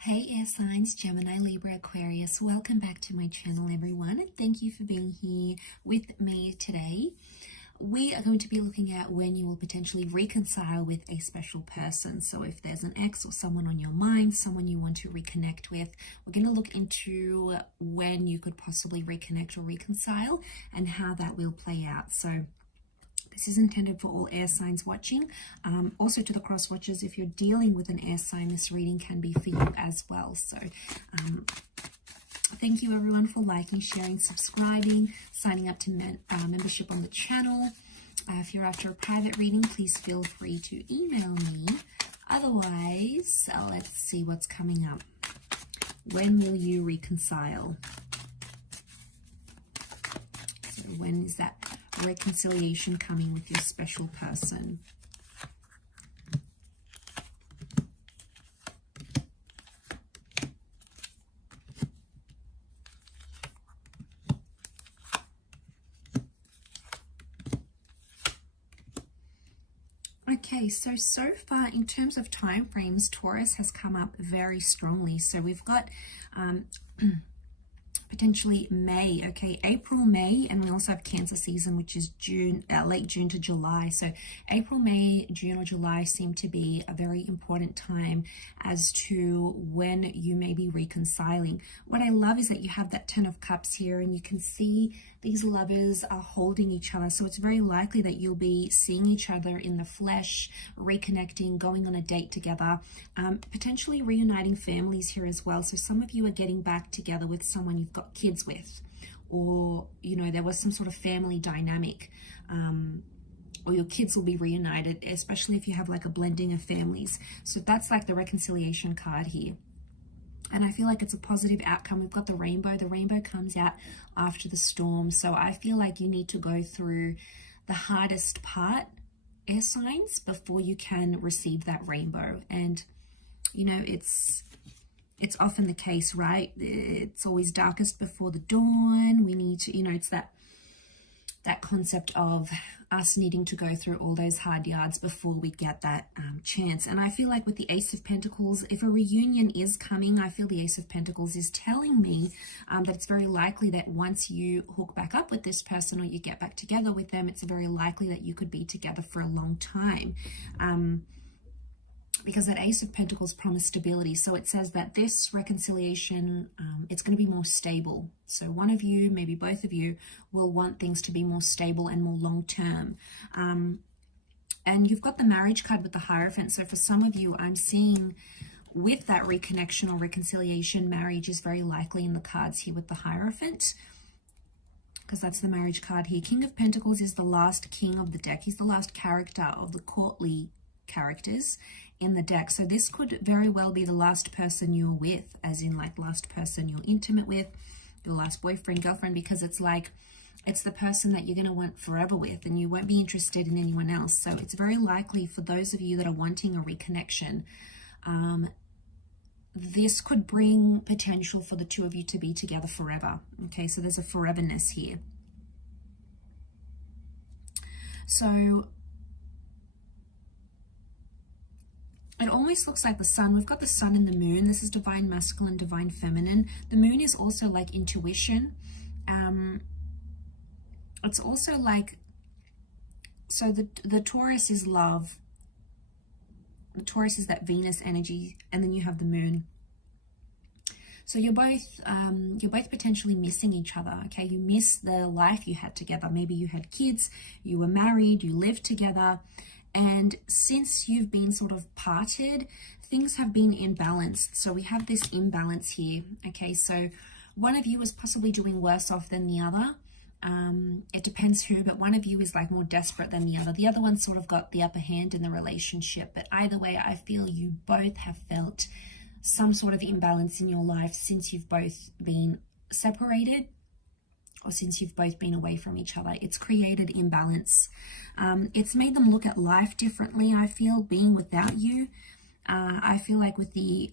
Hey air signs, Gemini, Libra, Aquarius, welcome back to my channel everyone. Thank you for being here with me today. We are going to be looking at when you will potentially reconcile with a special person. So if there's an ex or someone on your mind, someone you want to reconnect with, we're going to look into when you could possibly reconnect or reconcile and how that will play out. So this is intended for all air signs watching. Also to the cross watchers, if you're dealing with an air sign, this reading can be for you as well. So thank you everyone for liking, sharing, subscribing, signing up to membership on the channel. If you're after a private reading, please feel free to email me. Otherwise, let's see what's coming up. When will you reconcile? So when is that reconciliation coming with your special person? Okay, so far in terms of time frames, Taurus has come up very strongly. So we've got potentially May, okay, April, May, and we also have Cancer season, which is June, late June to July. So April, May, June, or July seem to be a very important time as to when you may be reconciling. What I love is that you have that Ten of Cups here, and you can see these lovers are holding each other. So it's very likely that you'll be seeing each other in the flesh, reconnecting, going on a date together, potentially reuniting families here as well. So some of you are getting back together with someone you've got kids with, or you know, there was some sort of family dynamic, or your kids will be reunited, especially if you have like a blending of families. So that's like the reconciliation card here. And I feel like it's a positive outcome. We've got the rainbow. The rainbow comes out after the storm. So I feel like you need to go through the hardest part, air signs, before you can receive that rainbow. And, you know, it's often the case, right? It's always darkest before the dawn. We need to, you know, it's that concept of us needing to go through all those hard yards before we get that chance. And I feel like with the Ace of Pentacles, if a reunion is coming, I feel the Ace of Pentacles is telling me that it's very likely that once you hook back up with this person or you get back together with them, it's very likely that you could be together for a long time. Because that Ace of Pentacles promised stability. So it says that this reconciliation, it's going to be more stable. So one of you, maybe both of you, will want things to be more stable and more long-term. And you've got the marriage card with the Hierophant. So for some of you, I'm seeing with that reconnection or reconciliation, marriage is very likely in the cards here with the Hierophant, because that's the marriage card here. King of Pentacles is the last king of the deck. He's the last character of the courtly characters in the deck. So this could very well be the last person you're with, as in like last person you're intimate with, your last boyfriend, girlfriend, because it's like it's the person that you're going to want forever with, and you won't be interested in anyone else. So it's very likely for those of you that are wanting a reconnection, this could bring potential for the two of you to be together forever. Okay, so there's a foreverness here. So it almost looks like the sun. We've got the sun and the moon. This is divine masculine, divine feminine. The moon is also like intuition. It's also like, so the Taurus is love. The Taurus is that Venus energy, and then you have the moon. So you're both potentially missing each other. Okay, you miss the life you had together. Maybe you had kids, you were married, you lived together. And since you've been sort of parted, things have been imbalanced. So we have this imbalance here. Okay, so one of you is possibly doing worse off than the other. It depends who, but one of you is like more desperate than the other. The other one sort of got the upper hand in the relationship. But either way, I feel you both have felt some sort of imbalance in your life since you've both been separated, or since you've both been away from each other. It's created imbalance. It's made them look at life differently, I feel, being without you. I feel like with the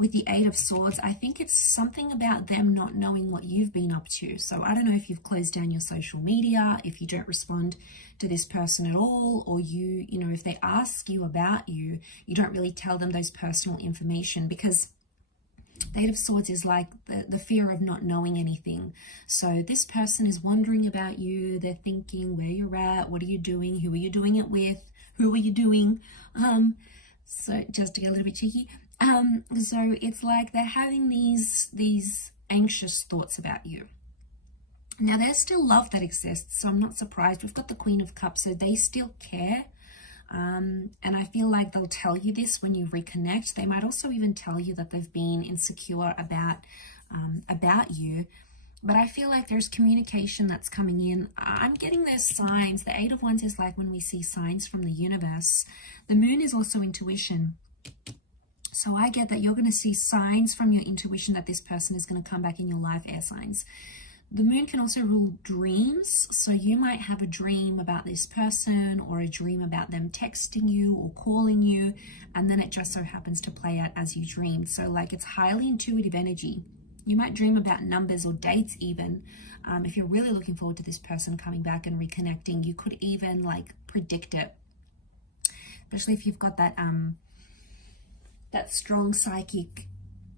with the Eight of Swords, I think it's something about them not knowing what you've been up to. So I don't know if you've closed down your social media, if you don't respond to this person at all, or you know, if they ask you about you, you don't really tell them those personal information, because the Eight of Swords is like the fear of not knowing anything. So this person is wondering about you. They're thinking where you're at, what are you doing, who are you doing it with, who are you doing? So just to get a little bit cheeky. So it's like they're having these anxious thoughts about you. Now, there's still love that exists, so I'm not surprised. We've got the Queen of Cups, so they still care. And I feel like they'll tell you this when you reconnect. They might also even tell you that they've been insecure about you. But I feel like there's communication that's coming in. I'm getting those signs. The Eight of Wands is like when we see signs from the universe. The Moon is also intuition. So I get that you're going to see signs from your intuition that this person is going to come back in your life, air signs. The Moon can also rule dreams. So you might have a dream about this person, or a dream about them texting you or calling you, and then it just so happens to play out as you dreamed. So like it's highly intuitive energy. You might dream about numbers or dates even. If you're really looking forward to this person coming back and reconnecting, you could even like predict it. Especially if you've got that strong psychic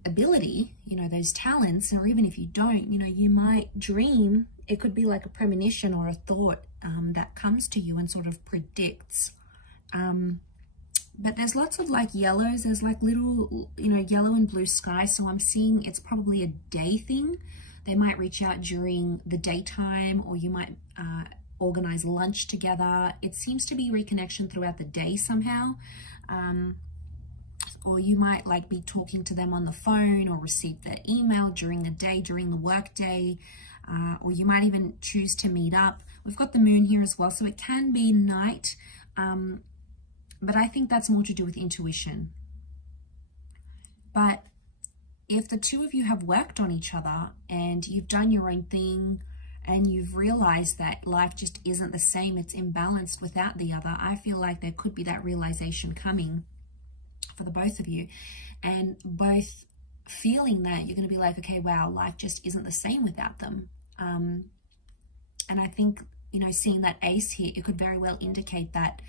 ability, you know, those talents. Or even if you don't, you know, you might dream, it could be like a premonition or a thought that comes to you and sort of predicts. But there's lots of like yellows. There's like little, you know, yellow and blue sky. So I'm seeing it's probably a day thing. They might reach out during the daytime, or you might organize lunch together. It seems to be reconnection throughout the day somehow. Or you might like be talking to them on the phone, or receive their email during the day, during the work day, or you might even choose to meet up. We've got the Moon here as well, so it can be night, but I think that's more to do with intuition. But if the two of you have worked on each other and you've done your own thing, and you've realized that life just isn't the same, it's imbalanced without the other, I feel like there could be that realization coming for the both of you, and both feeling that you're going to be like, okay, wow, life just isn't the same without them. And I think, you know, seeing that ace here, it could very well indicate that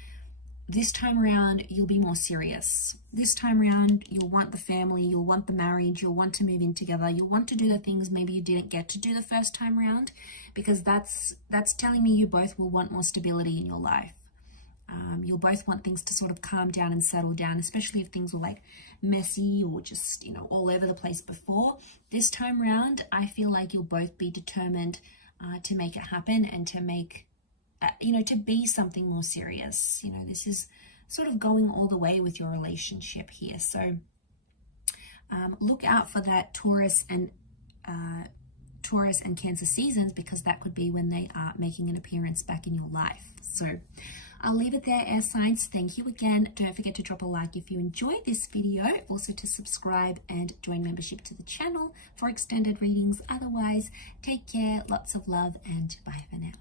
this time around you'll be more serious. This time around you'll want the family, you'll want the marriage, you'll want to move in together, you'll want to do the things maybe you didn't get to do the first time around, because that's telling me you both will want more stability in your life. You'll both want things to sort of calm down and settle down, especially if things were like messy or just, you know, all over the place before. This time around, I feel like you'll both be determined to make it happen, and to make, you know, to be something more serious. You know, this is sort of going all the way with your relationship here. So look out for that Taurus and Cancer seasons, because that could be when they are making an appearance back in your life. So I'll leave it there, air signs. Thank you again. Don't forget to drop a like if you enjoyed this video. Also to subscribe and join membership to the channel for extended readings. Otherwise, take care, lots of love, and bye for now.